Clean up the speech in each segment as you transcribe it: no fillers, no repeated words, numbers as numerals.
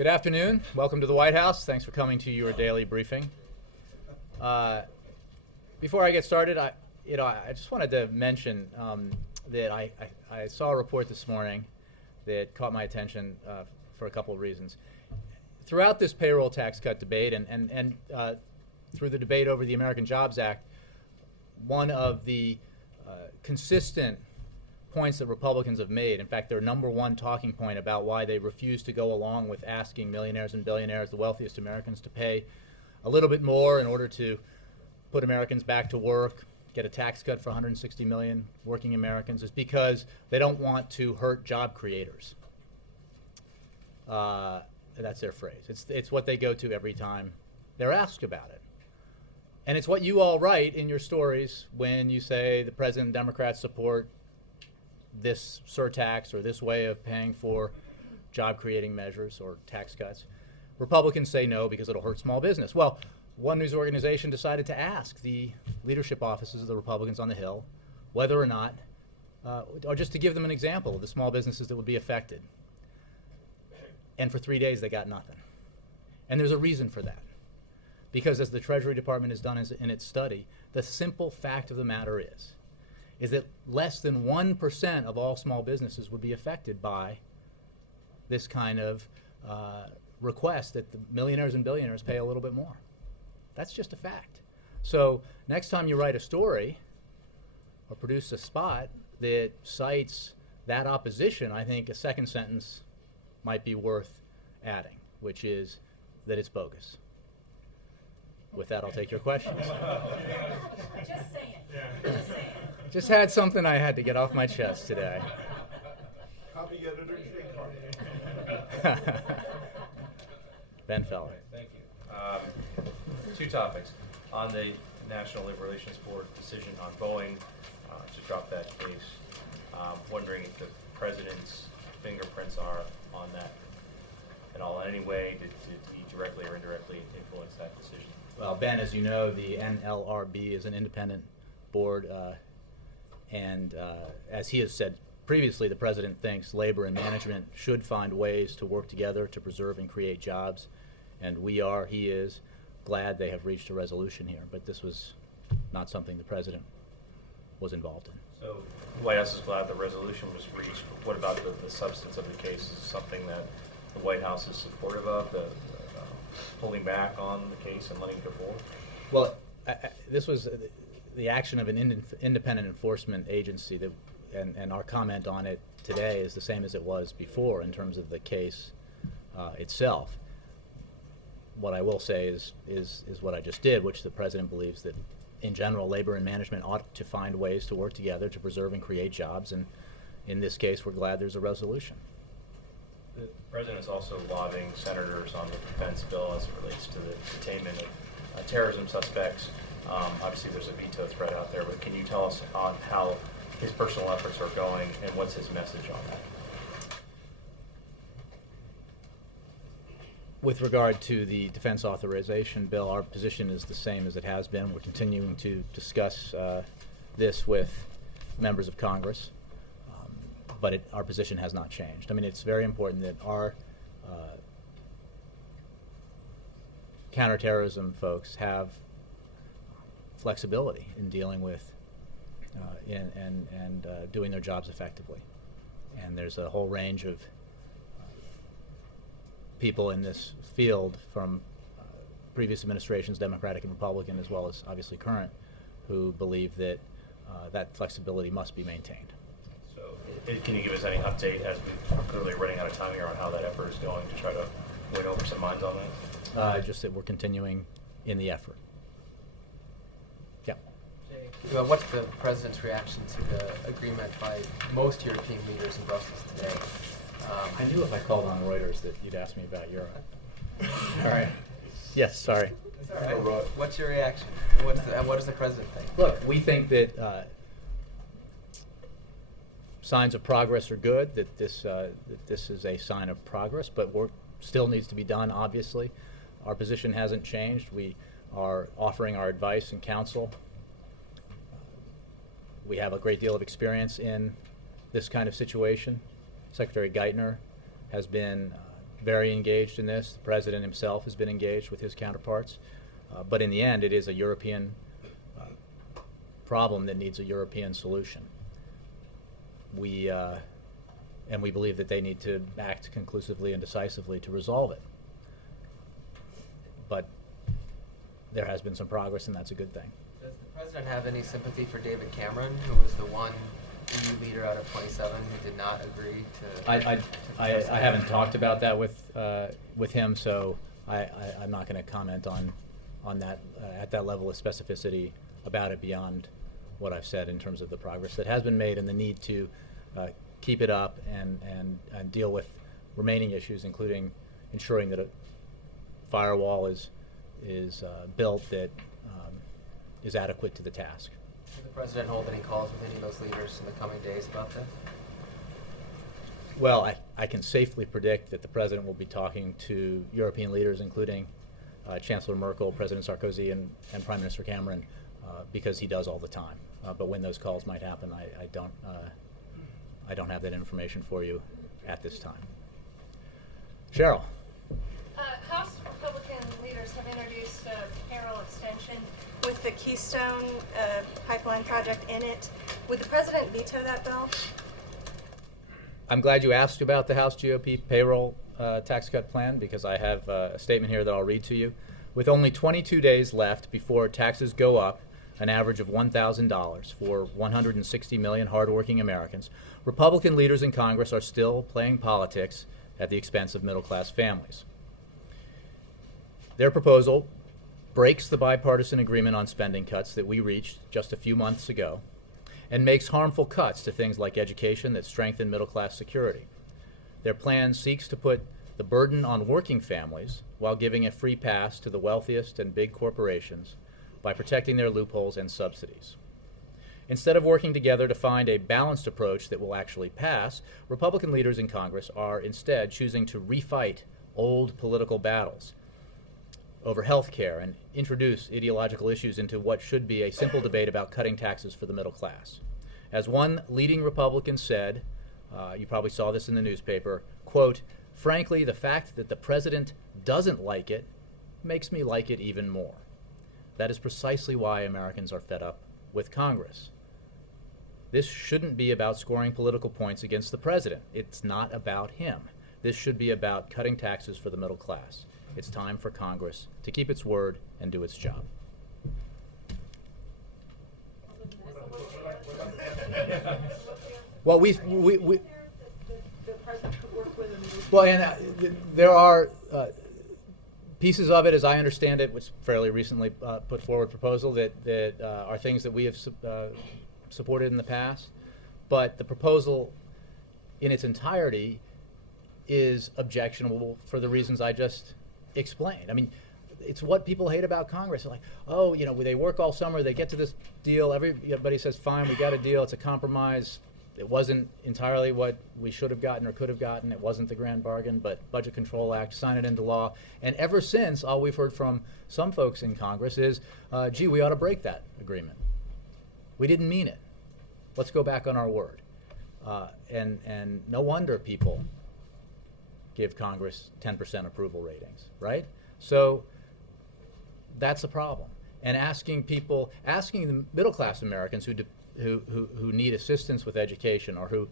Good afternoon. Welcome to the White House. Thanks for coming to your daily briefing. Before I get started, I just wanted to mention that I saw a report this morning that caught my attention for a couple of reasons. Throughout this payroll tax cut debate and through the debate over the American Jobs Act, one of the consistent points that Republicans have made, in fact, their number one talking point about why they refuse to go along with asking millionaires and billionaires, the wealthiest Americans, to pay a little bit more in order to put Americans back to work, get a tax cut for 160 million working Americans, is because they don't want to hurt job creators. That's their phrase. It's what they go to every time they're asked about it. And it's what you all write in your stories when you say the President and Democrats support this surtax or this way of paying for job-creating measures or tax cuts. Republicans say no because it'll hurt small business. Well, one news organization decided to ask the leadership offices of the Republicans on the Hill whether or not, or just to give them an example of the small businesses that would be affected. And for 3 days, they got nothing. And there's a reason for that. Because as the Treasury Department has done in its study, the simple fact of the matter is that less than 1% of all small businesses would be affected by this kind of request that the millionaires and billionaires pay a little bit more. That's just a fact. So next time you write a story or produce a spot that cites that opposition, I think a second sentence might be worth adding, which is that it's bogus. With that, I'll take your questions. Just say it. Just say it. Just had something I had to get off my chest today. Copy editor, Ben Feller. Thank you. Two topics. On the National Labor Relations Board decision on Boeing to drop that case, wondering if the President's fingerprints are on that at all. In any way, did he directly or indirectly influence that decision? Well, Ben, as you know, the NLRB is an independent board, and as he has said previously, the President thinks labor and management should find ways to work together to preserve and create jobs, and he is, glad they have reached a resolution here, but this was not something the President was involved in. So the White House is glad the resolution was reached. What about the substance of the case? Is it something that the White House is supportive of, the pulling back on the case and letting it go forward? Well, this was the action of an independent enforcement agency, that, and our comment on it today is the same as it was before in terms of the case itself. What I will say is what I just did, which the President believes that in general labor and management ought to find ways to work together to preserve and create jobs, and in this case we're glad there's a resolution. The President is also lobbying senators on the defense bill as it relates to the detainment of terrorism suspects. Obviously there's a veto threat out there, but can you tell us on how his personal efforts are going and what's his message on that? With regard to the defense authorization bill, our position is the same as it has been. We're continuing to discuss this with members of Congress, but our position has not changed. I mean, it's very important that our counterterrorism folks have flexibility in dealing with and doing their jobs effectively. And there's a whole range of people in this field, from previous administrations, Democratic and Republican, as well as obviously current, who believe that that flexibility must be maintained. So can you give us any update, as we're clearly running out of time here, on how that effort is going to try to win over some minds on that? Just that we're continuing in the effort. Yeah. Well, what's the President's reaction to the agreement by most European leaders in Brussels today? I knew if I called on Reuters that you'd ask me about Europe. All right. Yes, sorry. It's all right. What's your reaction? And what does the President think? Look, we think that signs of progress are good, that this is a sign of progress, but work still needs to be done, obviously. Our position hasn't changed. We are offering our advice and counsel. We have a great deal of experience in this kind of situation. Secretary Geithner has been very engaged in this. The president himself has been engaged with his counterparts. But in the end, it is a European problem that needs a European solution. And we believe that they need to act conclusively and decisively to resolve it. But there has been some progress, and that's a good thing. Does the president have any sympathy for David Cameron, who was the one EU leader out of 27 who did not agree to? I haven't talked about that with him, so I'm not going to comment on that at that level of specificity about it beyond what I've said in terms of the progress that has been made and the need to keep it up and deal with remaining issues, including ensuring that a firewall is built that is adequate to the task. Will the president hold any calls with any of those leaders in the coming days about this? Well, I can safely predict that the president will be talking to European leaders, including Chancellor Merkel, President Sarkozy, and Prime Minister Cameron, because he does all the time. But when those calls might happen, I don't have that information for you at this time. Cheryl. House Republican leaders have introduced a payroll extension with the Keystone pipeline project in it. Would the president veto that bill? I'm glad you asked about the House GOP payroll tax cut plan, because I have a statement here that I'll read to you. With only 22 days left before taxes go up an average of $1,000 for 160 million hardworking Americans, Republican leaders in Congress are still playing politics at the expense of middle-class families. Their proposal breaks the bipartisan agreement on spending cuts that we reached just a few months ago and makes harmful cuts to things like education that strengthen middle-class security. Their plan seeks to put the burden on working families while giving a free pass to the wealthiest and big corporations by protecting their loopholes and subsidies. Instead of working together to find a balanced approach that will actually pass, Republican leaders in Congress are instead choosing to refight old political battles over health care and introduce ideological issues into what should be a simple debate about cutting taxes for the middle class. As one leading Republican said, you probably saw this in the newspaper, quote, "Frankly, the fact that the president doesn't like it makes me like it even more." That is precisely why Americans are fed up with Congress. This shouldn't be about scoring political points against the president. It's not about him. This should be about cutting taxes for the middle class. It's time for Congress to keep its word and do its job. Well, well, and there are pieces of it, as I understand it, which fairly recently put forward proposal that are things that we have supported in the past, but the proposal in its entirety is objectionable for the reasons I just explained. I mean, it's what people hate about Congress. They're like, oh, you know, they work all summer, they get to this deal, everybody says, fine, we got a deal, it's a compromise. It wasn't entirely what we should have gotten or could have gotten. It wasn't the grand bargain, but Budget Control Act, sign it into law. And ever since, all we've heard from some folks in Congress is, gee, we ought to break that agreement. We didn't mean it. Let's go back on our word. And no wonder people give Congress 10% approval ratings, right? So that's a problem. And asking the middle-class Americans who need assistance with education or who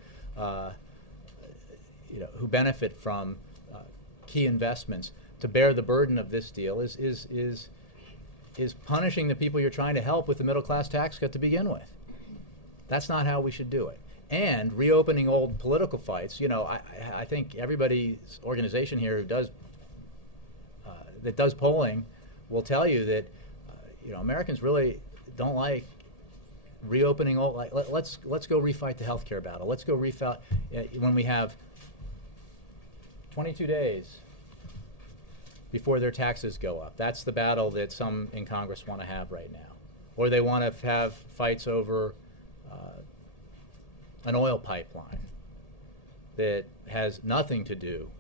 benefit from key investments to bear the burden of this deal is punishing the people you're trying to help with the middle-class tax cut to begin with. That's not how we should do it. And reopening old political fights. You know, I think everybody's organization here who does that does polling will tell you that Americans really don't like reopening old. Like let's go refight the healthcare battle. Let's go refight when we have 22 days before their taxes go up. That's the battle that some in Congress want to have right now, or they want to have fights over an oil pipeline that has nothing to do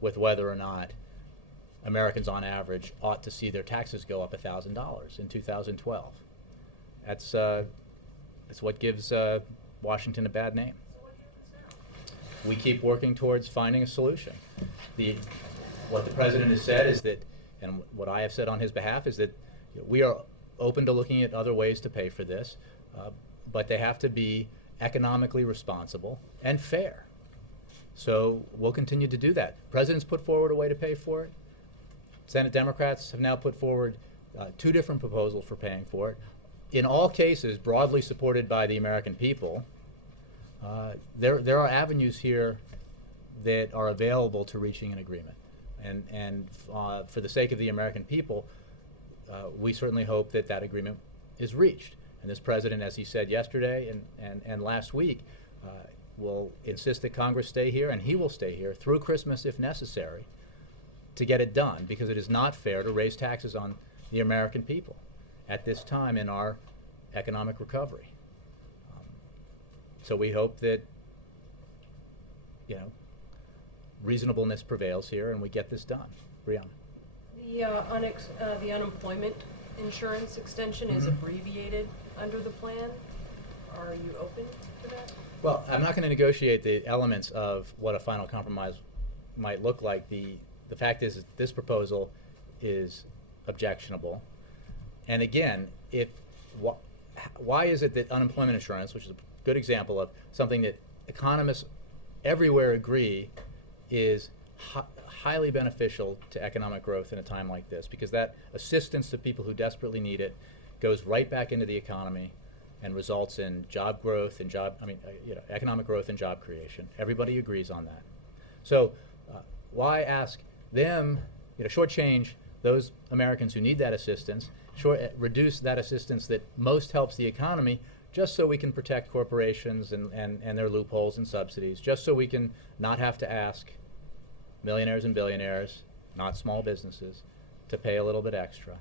with whether or not Americans on average ought to see their taxes go up $1,000 in 2012. That's what gives Washington a bad name. we keep working towards finding a solution. What the president has said is that, and what I have said on his behalf is that we are open to looking at other ways to pay for this, but they have to be economically responsible and fair. So we'll continue to do that. President's put forward a way to pay for it. Senate Democrats have now put forward 2 different proposals for paying for it. In all cases, broadly supported by the American people. There are avenues here that are available to reaching an agreement. And for the sake of the American people, we certainly hope that that agreement is reached. And this president, as he said yesterday and last week, will insist that Congress stay here, and he will stay here through Christmas if necessary to get it done, because it is not fair to raise taxes on the American people at this time in our economic recovery. So we hope that, reasonableness prevails here and we get this done. Brianna. The unemployment insurance extension is abbreviated under the plan. Are you open to that? Well, I'm not going to negotiate the elements of what a final compromise might look like. The fact is that this proposal is objectionable. And again, why is it that unemployment insurance, which is a good example of something that economists everywhere agree is highly beneficial to economic growth in a time like this, because that assistance to people who desperately need it goes right back into the economy and results in job growth and economic growth and job creation. Everybody agrees on that. So why ask them, shortchange those Americans who need that assistance, reduce that assistance that most helps the economy, just so we can protect corporations and their loopholes and subsidies, just so we can not have to ask millionaires and billionaires, not small businesses, to pay a little bit extra.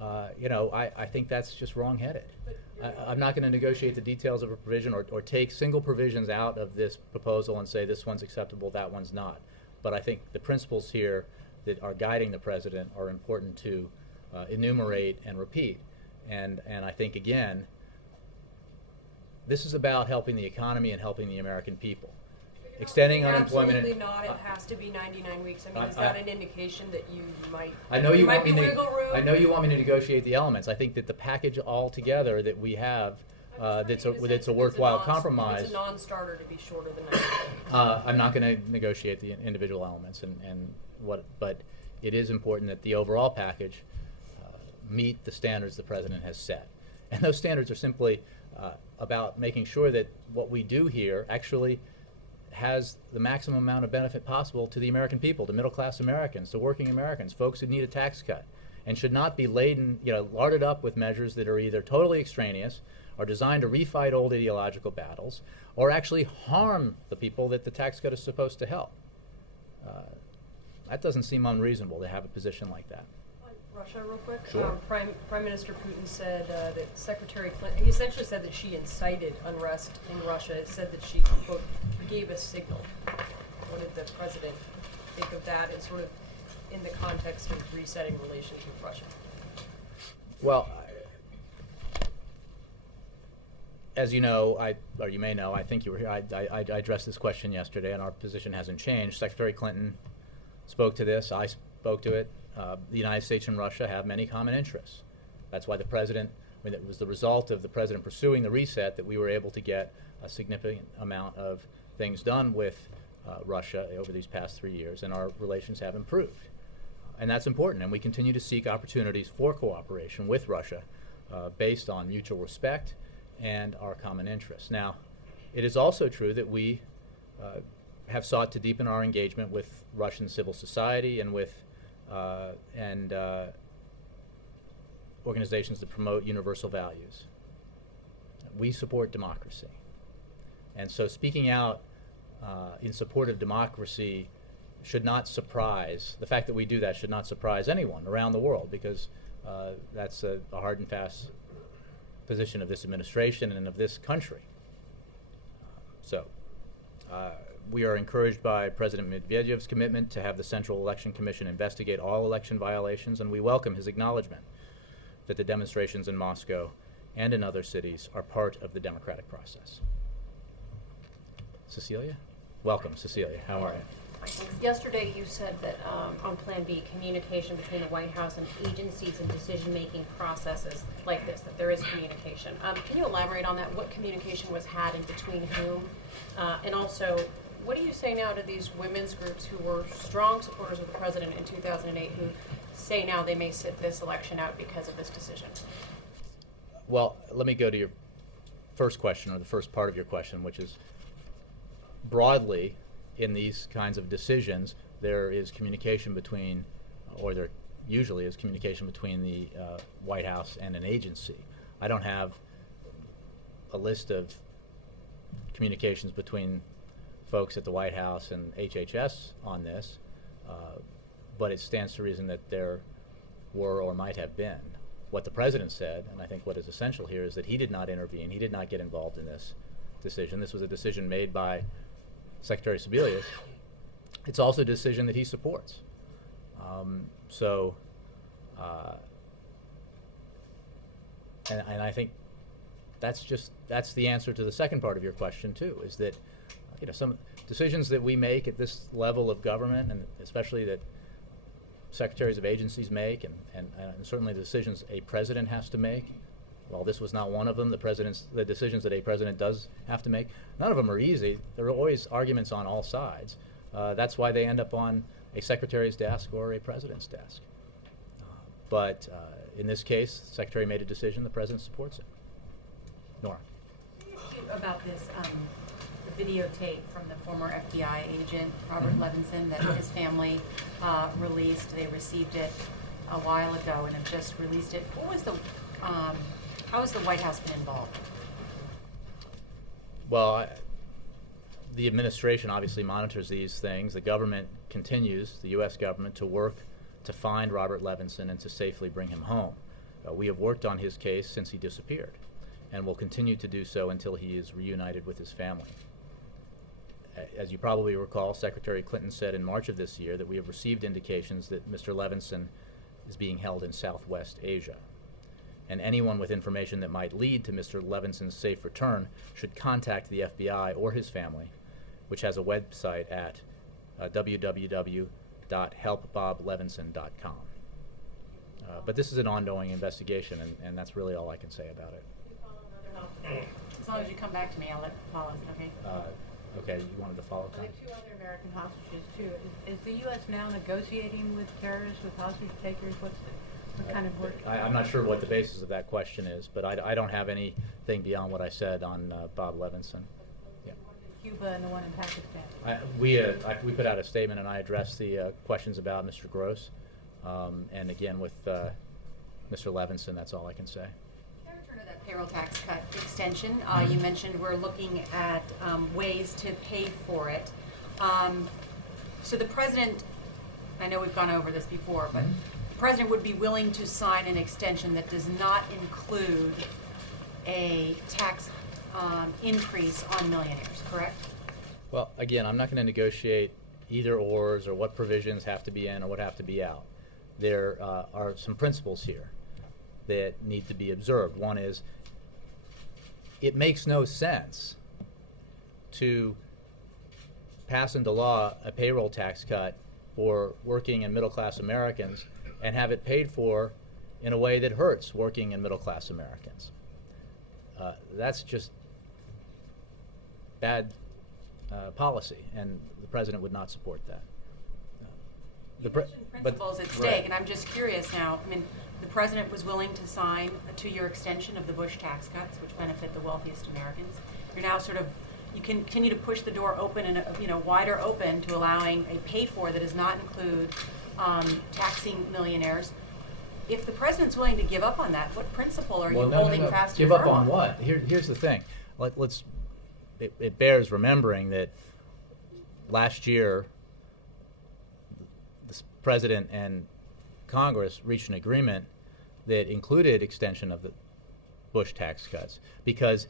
I think that's just wrong-headed. I'm not going to negotiate the details of a provision or take single provisions out of this proposal and say this one's acceptable, that one's not. But I think the principles here that are guiding the president are important to enumerate and repeat. And I think, again, this is about helping the economy and helping the American people. Extending unemployment. Absolutely not. It has to be 99 weeks. I mean, is that an indication that you might? I know you want me wiggle room? I know you want me to negotiate the elements. I think that the package altogether that we have, that's a worthwhile compromise. It's a non-starter to be shorter than 90 days. I'm not going to negotiate the individual elements but it is important that the overall package meet the standards the president has set, and those standards are simply about making sure that what we do here actually has the maximum amount of benefit possible to the American people, to middle-class Americans, to working Americans, folks who need a tax cut, and should not be larded up with measures that are either totally extraneous or designed to refight old ideological battles or actually harm the people that the tax cut is supposed to help. That doesn't seem unreasonable to have a position like that. Russia, real quick. Sure. Prime Minister Putin said that Secretary Clinton, he essentially said that she incited unrest in Russia. It said that she, quote, gave a signal. What did the president think of that, and sort of in the context of resetting relations with Russia? Well, as you know, or you may know, I think you were here, I addressed this question yesterday, and our position hasn't changed. Secretary Clinton spoke to this. I spoke to it. The United States and Russia have many common interests. That's why the president, it was the result of the president pursuing the reset that we were able to get a significant amount of things done with Russia over these past 3 years, and our relations have improved. And that's important, and we continue to seek opportunities for cooperation with Russia based on mutual respect and our common interests. Now, it is also true that we have sought to deepen our engagement with Russian civil society and with organizations that promote universal values. We support democracy. And so speaking out in support of democracy should not surprise, the fact that we do that should not surprise anyone around the world, because that's a hard and fast position of this administration and of this country. We are encouraged by President Medvedev's commitment to have the Central Election Commission investigate all election violations, and we welcome his acknowledgement that the demonstrations in Moscow and in other cities are part of the democratic process. Cecilia? Welcome, Cecilia. How are you? Yesterday you said that on Plan B, communication between the White House and agencies and decision-making processes like this, that there is communication. Can you elaborate on that? What communication was had and between whom? And also, what do you say now to these women's groups who were strong supporters of the president in 2008 who say now they may sit this election out because of this decision? Well, let me go to your first question, or the first part of your question, which is broadly, in these kinds of decisions, there is communication between, or there usually is communication between the White House and an agency. I don't have a list of communications between folks at the White House and HHS on this, but it stands to reason that there were or might have been. What the president said, and I think what is essential here, is that he did not intervene, he did not get involved in this decision. This was a decision made by Secretary Sebelius. It's also a decision that he supports. And I think that's the answer to the second part of your question too, is that some decisions that we make at this level of government, and especially that secretaries of agencies make, and certainly the decisions a president has to make, well, this was not one of them. The decisions that a president does have to make, none of them are easy. There are always arguments on all sides. That's why they end up on a secretary's desk or a president's desk. But in this case, the secretary made a decision, the president supports it. Nora. About this the videotape from the former FBI agent, Robert Levinson, that his family released. They received it a while ago and have just released it. What was the how has the White House been involved? Well, the administration obviously monitors these things. The government continues, the U.S. government, to work to find Robert Levinson and to safely bring him home. We have worked on his case since he disappeared, and will continue to do so until he is reunited with his family. As you probably recall, Secretary Clinton said in March of this year that we have received indications that Mr. Levinson is being held in Southwest Asia. And anyone with information that might lead to Mr. Levinson's safe return should contact the FBI or his family, which has a website at www.helpboblevinson.com. But this is an ongoing investigation, and that's really all I can say about it. As long as you come back to me, I'll let it follow, okay? Okay, you wanted to follow? There are two other American hostages, too. Is the U.S. now negotiating with terrorists, with hostage takers? What kind of work? I'm not sure what the basis of that question is, but I don't have anything beyond what I said on Bob Levinson. Yeah. Cuba and the one in Pakistan. We put out a statement, and I addressed the questions about Mr. Gross. And again, with Mr. Levinson, that's all I can say. Can I return to that payroll tax cut extension? You mentioned we're looking at ways to pay for it. So the president, I know we've gone over this before, but the president would be willing to sign an extension that does not include a tax increase on millionaires, correct? Well, again, I'm not going to negotiate either ors or what provisions have to be in or what have to be out. There are some principles here that need to be observed. One is, it makes no sense to pass into law a payroll tax cut for working and middle-class Americans and have it paid for in a way that hurts working and middle-class Americans. That's just bad policy, and the president would not support that. Principles at stake, and I'm just curious now. I mean, the president was willing to sign a 2-year extension of the Bush tax cuts, which benefit the wealthiest Americans. You're now you continue to push the door open and wider open to allowing a pay-for that does not include taxing millionaires. If the president's willing to give up on that, what principle are you holding fast and firm on? Give up on what? Here's the thing. It bears remembering that last year, the president and Congress reached an agreement that included extension of the Bush tax cuts, because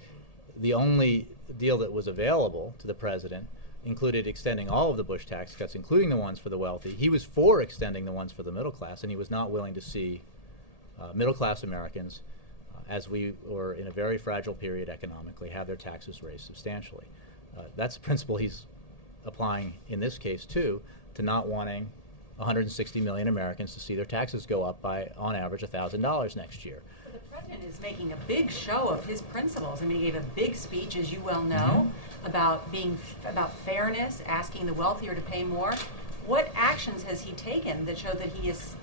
the only deal that was available to the president included extending all of the Bush tax cuts, including the ones for the wealthy. He was for extending the ones for the middle class, and he was not willing to see middle class Americans, as we were in a very fragile period economically, have their taxes raised substantially. That's a principle he's applying in this case too to not wanting 160 million Americans to see their taxes go up by, on average, $1,000 next year. But the president is making a big show of his principles. I mean, he gave a big speech, as you well know, about about fairness, asking the wealthier to pay more. What actions has he taken that show that he is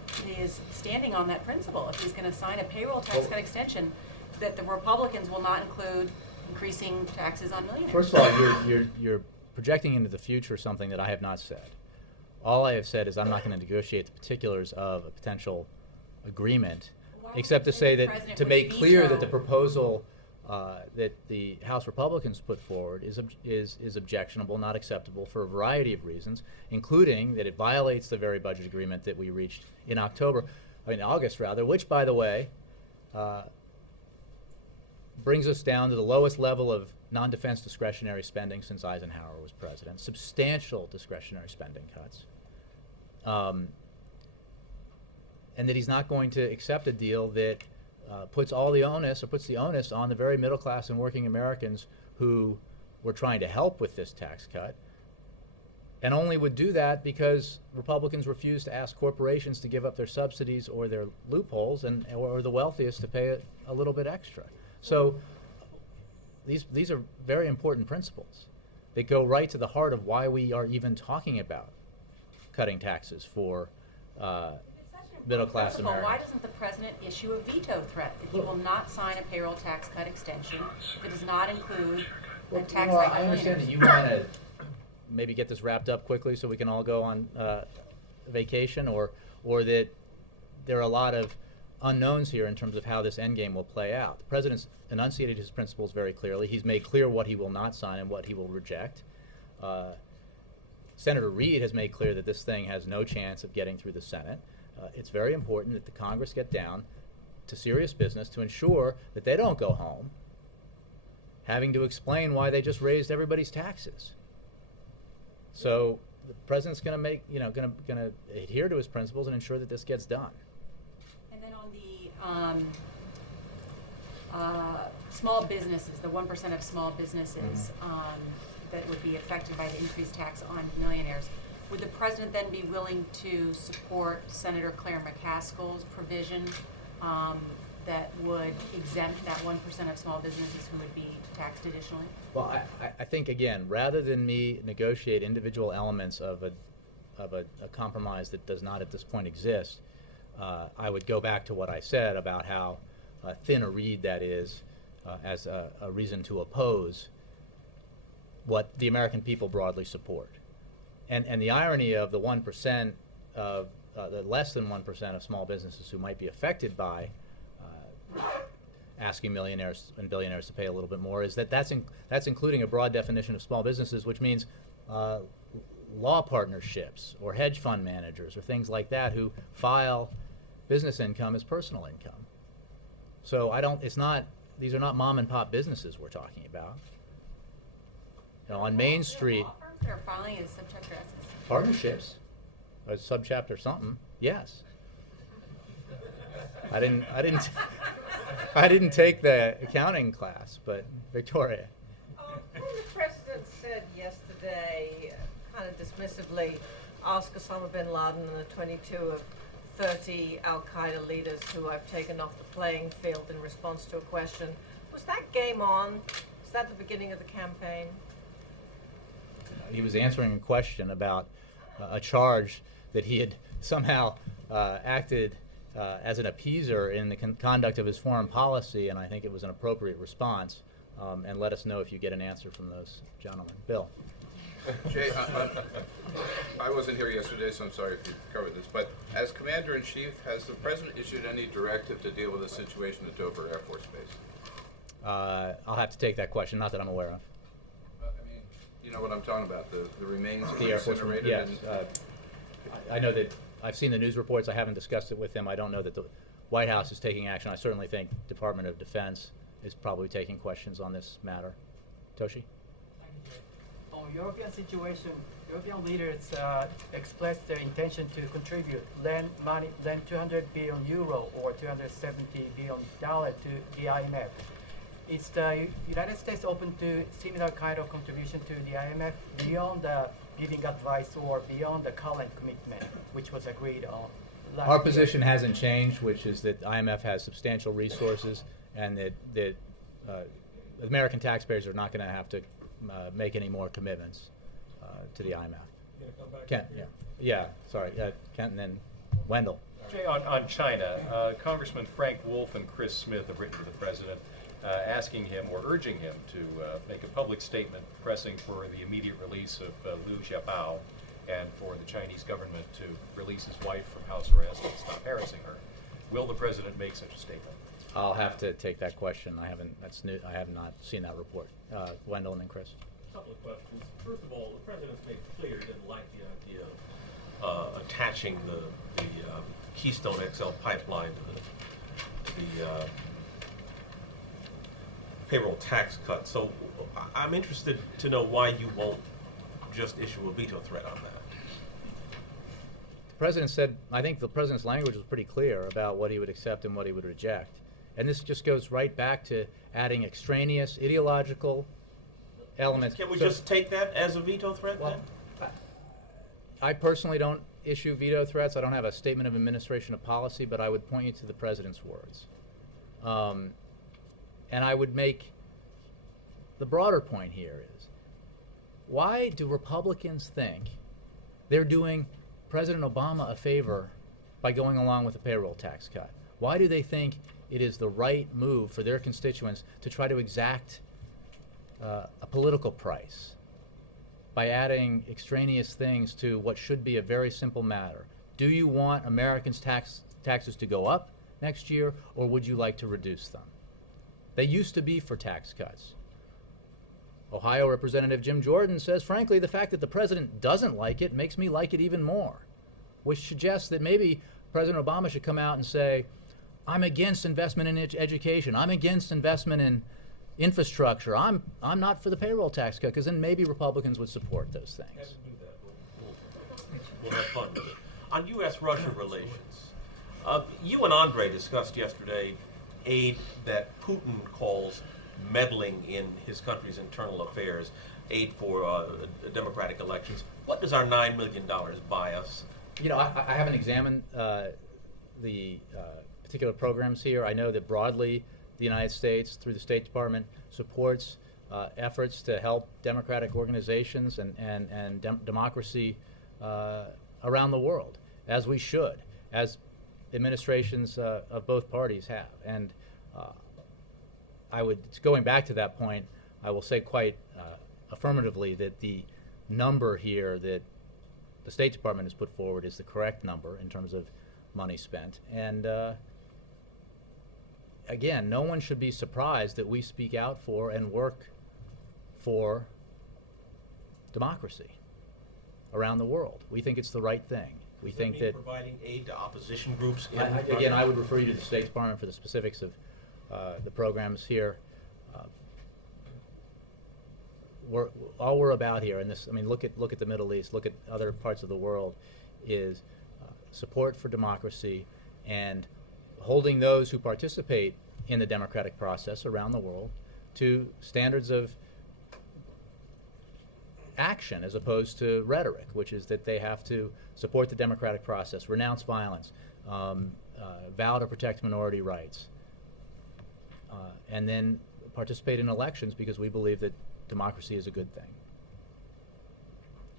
standing on that principle? If he's going to sign a payroll tax cut extension, that the Republicans will not include increasing taxes on millionaires. First of all, you're projecting into the future something that I have not said. All I have said is I'm not going to negotiate the particulars of a potential agreement, except to say that to make clear that the proposal that the House Republicans put forward is objectionable, not acceptable for a variety of reasons, including that it violates the very budget agreement that we reached in August rather, which, by the way, brings us down to the lowest level of non-defense discretionary spending since Eisenhower was president. Substantial discretionary spending cuts. And that he's not going to accept a deal that puts the onus on the very middle class and working Americans who were trying to help with this tax cut, and only would do that because Republicans refuse to ask corporations to give up their subsidies or their loopholes, or the wealthiest to pay a little bit extra. So these are very important principles. They go right to the heart of why we are even talking about cutting taxes for middle-class Americans. Why doesn't the president issue a veto threat that he will not sign a payroll tax cut extension that does not include a tax hike on I understand that you want to maybe get this wrapped up quickly so we can all go on vacation, or that there are a lot of unknowns here in terms of how this endgame will play out. The president's enunciated his principles very clearly. He's made clear what he will not sign and what he will reject. Senator Reid has made clear that this thing has no chance of getting through the Senate. It's very important that the Congress get down to serious business to ensure that they don't go home having to explain why they just raised everybody's taxes. So the president's going to adhere to his principles and ensure that this gets done. And then on the small businesses, the 1% of small businesses that would be affected by the increased tax on millionaires, would the president then be willing to support Senator Claire McCaskill's provision that would exempt that 1% of small businesses who would be taxed additionally? Well, I think, again, rather than me negotiate individual elements of a compromise that does not at this point exist, I would go back to what I said about how thin a reed that is as a reason to oppose what the American people broadly support. And the irony of the 1% of the less than 1% of small businesses who might be affected by asking millionaires and billionaires to pay a little bit more is that's including a broad definition of small businesses, which means law partnerships or hedge fund managers or things like that who file business income as personal income. So these are not mom and pop businesses we're talking about. On Main Street, Law firms that are filing as subchapter S's? partnerships, or subchapter something, yes. I didn't take the accounting class, but Victoria. When the president said yesterday, kind of dismissively, ask Osama bin Laden and the 22 of 30 Al-Qaeda leaders who I've taken off the playing field in response to a question, was that game on? Was that the beginning of the campaign? He was answering a question about a charge that he had somehow acted as an appeaser in the conduct of his foreign policy, and I think it was an appropriate response. And let us know if you get an answer from those gentlemen. Bill. Jay, I wasn't here yesterday, so I'm sorry if you covered this, but as Commander-in-Chief, has the President issued any directive to deal with the situation at Dover Air Force Base? I'll have to take that question, not that I'm aware of. You know what I'm talking about, the remains The Air Force, incinerated? yes. I know that I've seen the news reports. I haven't discussed it with him. I don't know that the White House is taking action. I certainly think Department of Defense is probably taking questions on this matter. Toshi? On European situation, European leaders expressed their intention to contribute, lend 200 billion euro or $270 billion to the IMF. is the United States open to similar kind of contribution to the IMF beyond the giving advice or beyond the current commitment, which was agreed on last Our year? position hasn't changed, which is that IMF has substantial resources, and that American taxpayers are not going to have to make any more commitments to the IMF. Kent, yeah, sorry, Kent, and then Wendell. Jay, on China, Congressman Frank Wolf and Chris Smith have written to the president asking him or urging him to make a public statement pressing for the immediate release of Liu Xiaobao and for the Chinese government to release his wife from house arrest and stop harassing her. Will the president make such a statement? I'll have to take that question. I haven't. That's new. I have not seen that report. Wendell and then Chris. A couple of questions. First of all, the president's made clear he didn't like the idea of attaching the Keystone XL pipeline to the payroll tax cut. So I'm interested to know why you won't just issue a veto threat on that. The president said, I think the president's language was pretty clear about what he would accept and what he would reject. And this just goes right back to adding extraneous ideological elements. Can we just take that as a veto threat then? I personally don't issue veto threats. I don't have a statement of administration of policy, but I would point you to the president's words. And I would make the broader point here is, why do Republicans think they're doing President Obama a favor by going along with a payroll tax cut? Why do they think it is the right move for their constituents to try to exact a political price by adding extraneous things to what should be a very simple matter? Do you want Americans' taxes to go up next year, or would you like to reduce them? They used to be for tax cuts. Ohio Representative Jim Jordan says, frankly, the fact that the president doesn't like it makes me like it even more, which suggests that maybe President Obama should come out and say, I'm against investment in education. I'm against investment in infrastructure. I'm not for the payroll tax cut, because then maybe Republicans would support those things. We'll have fun with it. On U.S.-Russia relations, you and Andre discussed yesterday aid that Putin calls meddling in his country's internal affairs, aid for democratic elections. What does our $9 million buy us? You know, I haven't examined the particular programs here. I know that broadly the United States, through the State Department, supports efforts to help democratic organizations and democracy around the world, as we should, as administrations of both parties have. And going back to that point, I will say quite affirmatively that the number here that the State Department has put forward is the correct number in terms of money spent. And again, no one should be surprised that we speak out for and work for democracy around the world. We think it's the right thing. We think that providing aid to opposition groups. Again, I would refer you to the State Department for the specifics of the programs here. All we're about here, and this, I mean, look at the Middle East, look at other parts of the world, is support for democracy and holding those who participate in the democratic process around the world to standards of action as opposed to rhetoric, which is that they have to support the democratic process, renounce violence, vow to protect minority rights, and then participate in elections because we believe that democracy is a good thing.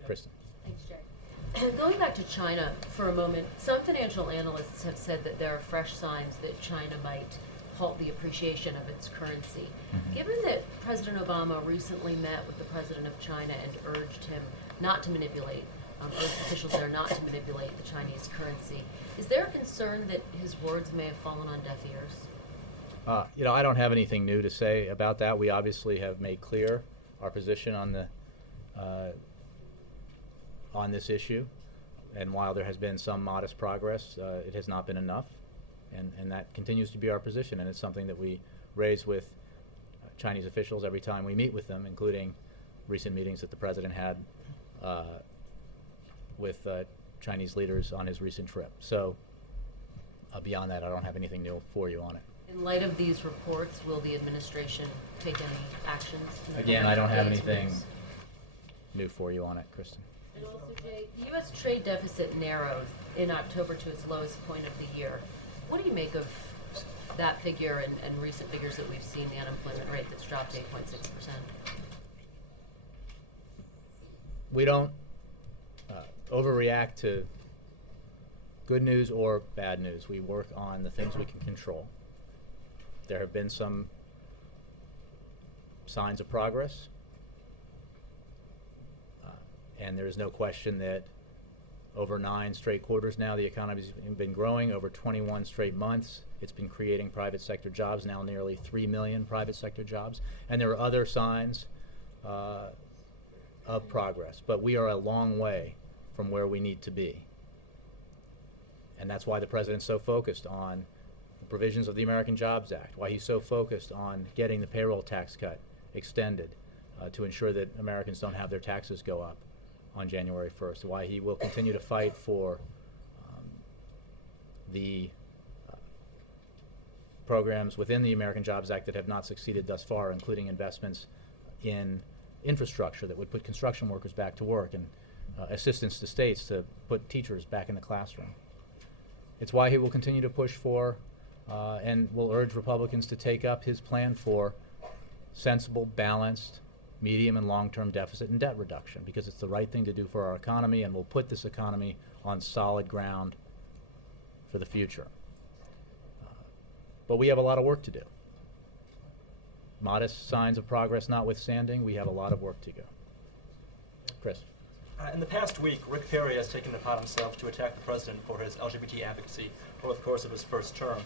Kristen. Thanks, Jerry. Going back to China for a moment, some financial analysts have said that there are fresh signs that China might halt the appreciation of its currency. Given that President Obama recently met with the president of China and urged him not to manipulate, urged officials there not to manipulate the Chinese currency, is there a concern that his words may have fallen on deaf ears? You know, I don't have anything new to say about that. We obviously have made clear our position on the on this issue, and while there has been some modest progress, it has not been enough, and that continues to be our position, and it's something that we raise with Chinese officials every time we meet with them, including recent meetings that the president had with Chinese leaders on his recent trip. So beyond that, I don't have anything new for you on it. In light of these reports, will the administration take any actions? Again, I don't have anything new for you on it, Kristen. And also, Jay, the U.S. trade deficit narrowed in October to its lowest point of the year. What do you make of that figure and recent figures that we've seen, the unemployment rate that's dropped to 8.6%? We don't overreact to good news or bad news. We work on the things we can control. There have been some signs of progress, and there is no question that over 9 straight quarters now, the economy's been growing. Over 21 straight months, it's been creating private sector jobs, now nearly 3 million private sector jobs. And there are other signs of progress, but we are a long way from where we need to be. And that's why the president's so focused on the provisions of the American Jobs Act, why he's so focused on getting the payroll tax cut extended to ensure that Americans don't have their taxes go up on January 1st, why he will continue to fight for the programs within the American Jobs Act that have not succeeded thus far, including investments in infrastructure that would put construction workers back to work and assistance to states to put teachers back in the classroom. It's why he will continue to push for and will urge Republicans to take up his plan for sensible, balanced, medium and long-term deficit and debt reduction, because it's the right thing to do for our economy and will put this economy on solid ground for the future. But we have a lot of work to do. Modest signs of progress notwithstanding, we have a lot of work to go. Chris. In the past week, Rick Perry has taken it upon himself to attack the president for his LGBT advocacy over the course of his first term.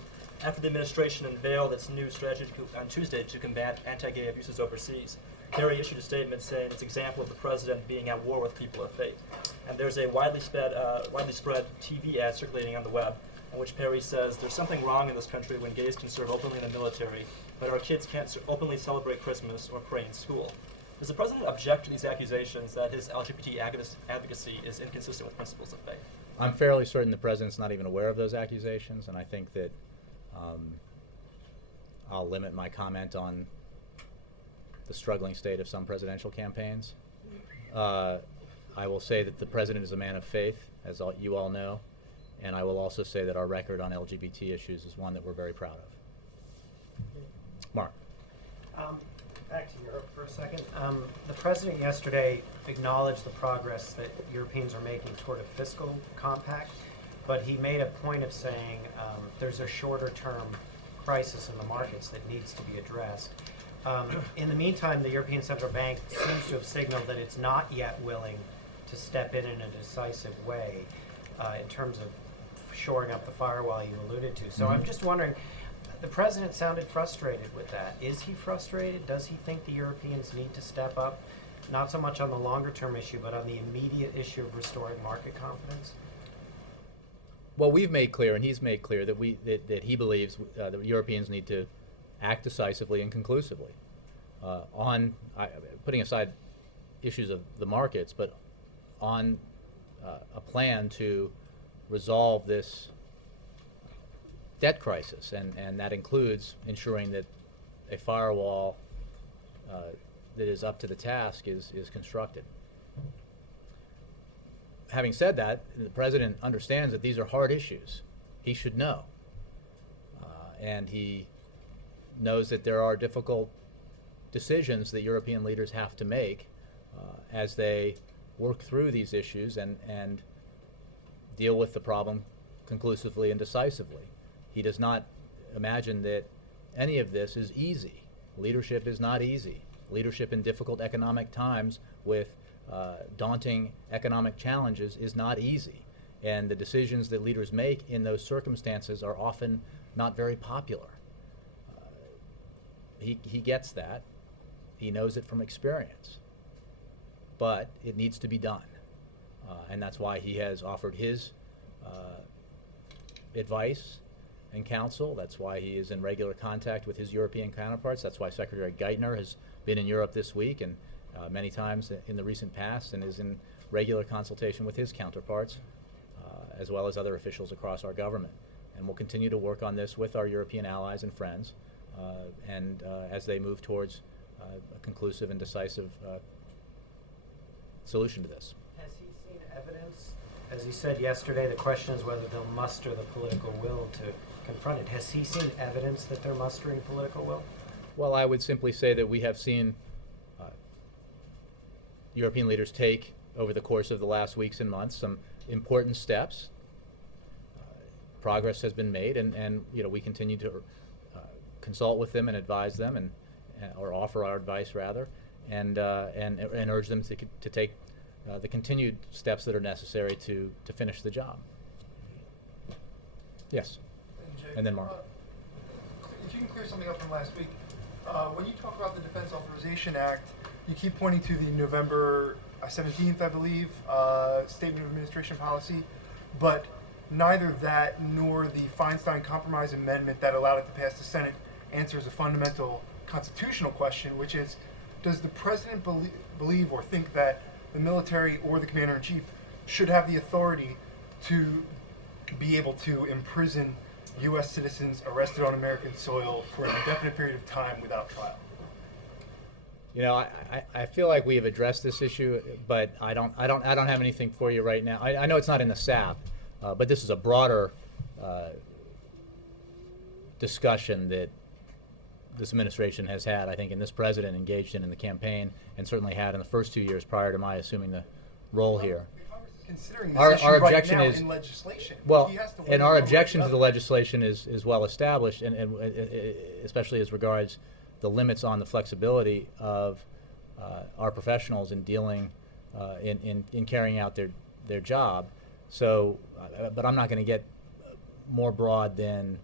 After the administration unveiled its new strategy on Tuesday to combat anti-gay abuses overseas, Perry issued a statement saying it's an example of the president being at war with people of faith. And there's a widely spread TV ad circulating on the web in which Perry says there's something wrong in this country when gays can serve openly in the military, but our kids can't openly celebrate Christmas or pray in school. Does the president object to these accusations that his LGBT advocacy is inconsistent with principles of faith? I'm fairly certain the president's not even aware of those accusations, and I think that I'll limit my comment on the struggling state of some presidential campaigns. I will say that the president is a man of faith, as you all know, and I will also say that our record on LGBT issues is one that we're very proud of. Mark. Back to Europe for a second. The president yesterday acknowledged the progress that Europeans are making toward a fiscal compact, but he made a point of saying there's a shorter-term crisis in the markets that needs to be addressed. In the meantime, the European Central Bank seems to have signaled that it's not yet willing to step in a decisive way in terms of shoring up the firewall you alluded to. So I'm just wondering, the president sounded frustrated with that. Is he frustrated? Does he think the Europeans need to step up, not so much on the longer-term issue, but on the immediate issue of restoring market confidence? Well, we've made clear, and he's made clear, that that he believes that Europeans need to act decisively and conclusively on putting aside issues of the markets, but on a plan to resolve this debt crisis, and that includes ensuring that a firewall that is up to the task is constructed. Having said that, the president understands that these are hard issues. He should know. And he knows that there are difficult decisions that European leaders have to make as they work through these issues and deal with the problem conclusively and decisively. He does not imagine that any of this is easy. Leadership is not easy. Leadership in difficult economic times with daunting economic challenges is not easy. And the decisions that leaders make in those circumstances are often not very popular. He gets that. He knows it from experience. But it needs to be done. And that's why he has offered his advice and counsel. That's why he is in regular contact with his European counterparts. That's why Secretary Geithner has been in Europe this week and many times in the recent past, and is in regular consultation with his counterparts, as well as other officials across our government. And we'll continue to work on this with our European allies and friends, as they move towards a conclusive and decisive solution to this. Has he seen evidence? As he said yesterday, the question is whether they'll muster the political will to confront it. Has he seen evidence that they're mustering political will? Well, I would simply say that we have seen European leaders take, over the course of the last weeks and months, some important steps. Progress has been made, and we continue to consult with them and advise them, or offer our advice rather, and urge them to take the continued steps that are necessary to finish the job. Yes. And then Mark. If you can clear something up from last week, when you talk about the Defense Authorization Act, you keep pointing to the November 17th, I believe, Statement of Administration Policy, but neither that nor the Feinstein Compromise Amendment that allowed it to pass the Senate answers a fundamental constitutional question, which is, does the President believe or think that the military or the Commander-in-Chief should have the authority to be able to imprison U.S. citizens arrested on American soil for an indefinite period of time without trial? I feel like we have addressed this issue, but I don't have anything for you right now. I know it's not in the SAP, but this is a broader discussion that this administration has had, I think, and this president engaged in the campaign, and certainly had in the first 2 years prior to my assuming the role here. Considering this issue objection right now is in legislation. well, He has to and our wait objection to until the legislation is well established, and especially as regards the limits on the flexibility of our professionals in dealing in carrying out their job. So, but I'm not going to get more broad than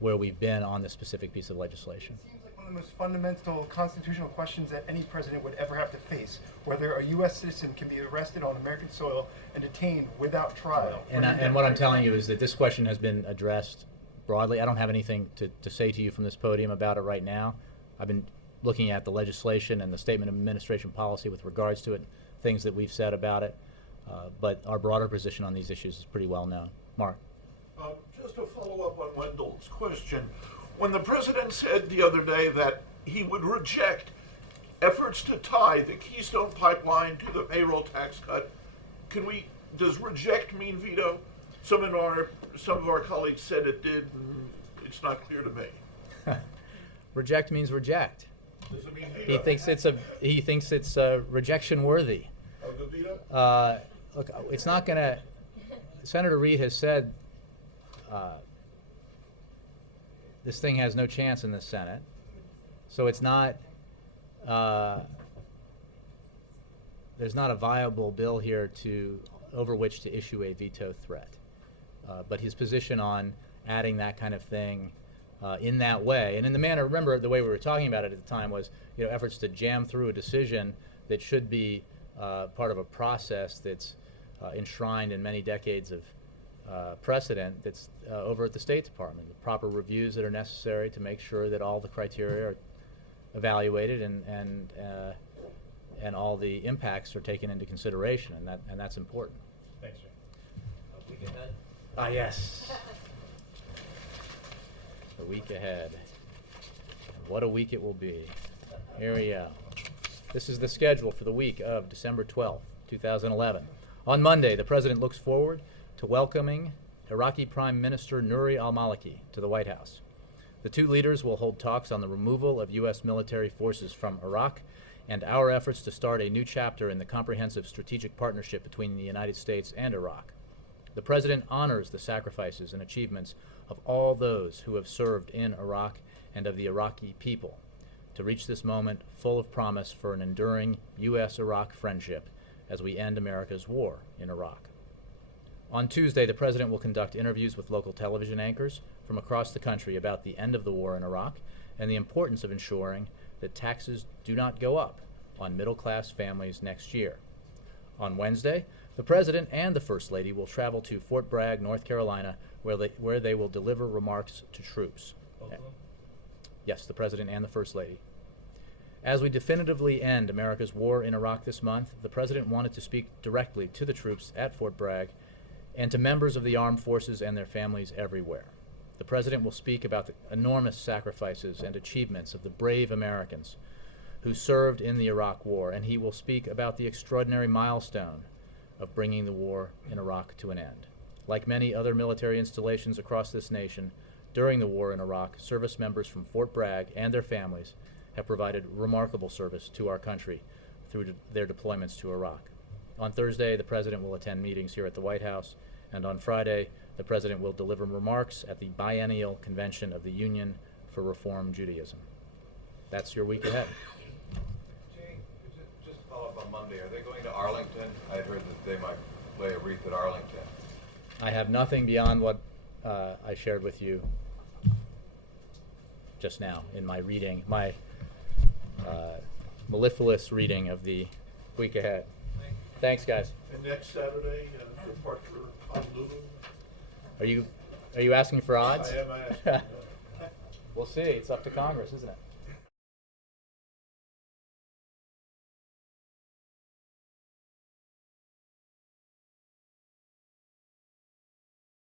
where we've been on this specific piece of legislation. It seems like one of the most fundamental constitutional questions that any president would ever have to face, whether a U.S. citizen can be arrested on American soil and detained without trial. And what I'm telling you is that this question has been addressed broadly. I don't have anything to say to you from this podium about it right now. I've been looking at the legislation and the Statement of Administration Policy with regards to it, things that we've said about it, but our broader position on these issues is pretty well known. Mark. Just to follow up on Wendell's question, when the president said the other day that he would reject efforts to tie the Keystone Pipeline to the payroll tax cut, does reject mean veto? Some of our colleagues said it did, and it's not clear to me. Reject means reject. Does it mean veto? He thinks it's rejection worthy. Of the veto? Look, it's not going to. Senator Reid has said this thing has no chance in the Senate, so it's not. There's not a viable bill here over which to issue a veto threat. But his position on adding that kind of thing in that way, and in the manner, remember the way we were talking about it at the time was, efforts to jam through a decision that should be part of a process that's enshrined in many decades of precedent that's over at the State Department, the proper reviews that are necessary to make sure that all the criteria are evaluated and all the impacts are taken into consideration, and that's important. Thanks, Jay. A week ahead? Yes. A week ahead. What a week it will be. Here we go. This is the schedule for the week of December 12th, 2011. On Monday, the President looks forward to welcoming Iraqi Prime Minister Nouri al-Maliki to the White House. The two leaders will hold talks on the removal of U.S. military forces from Iraq and our efforts to start a new chapter in the comprehensive strategic partnership between the United States and Iraq. The President honors the sacrifices and achievements of all those who have served in Iraq and of the Iraqi people to reach this moment full of promise for an enduring U.S.-Iraq friendship as we end America's war in Iraq. On Tuesday, the President will conduct interviews with local television anchors from across the country about the end of the war in Iraq and the importance of ensuring that taxes do not go up on middle-class families next year. On Wednesday, the President and the First Lady will travel to Fort Bragg, North Carolina, where they will deliver remarks to troops. Both of them? Yes, the President and the First Lady. As we definitively end America's war in Iraq this month, the President wanted to speak directly to the troops at Fort Bragg and to members of the armed forces and their families everywhere. The President will speak about the enormous sacrifices and achievements of the brave Americans who served in the Iraq War, and he will speak about the extraordinary milestone of bringing the war in Iraq to an end. Like many other military installations across this nation, during the war in Iraq, service members from Fort Bragg and their families have provided remarkable service to our country through their deployments to Iraq. On Thursday, the President will attend meetings here at the White House, and on Friday, the President will deliver remarks at the biennial convention of the Union for Reform Judaism. That's your week ahead. Jay, just to follow up on Monday, are they going to Arlington? I heard that they might lay a wreath at Arlington. I have nothing beyond what I shared with you just now in my reading, my mellifluous reading of the week ahead. Thanks, guys. And next Saturday, report for Honolulu. Are you asking for odds? I am asking. We'll see. It's up to Congress, isn't it?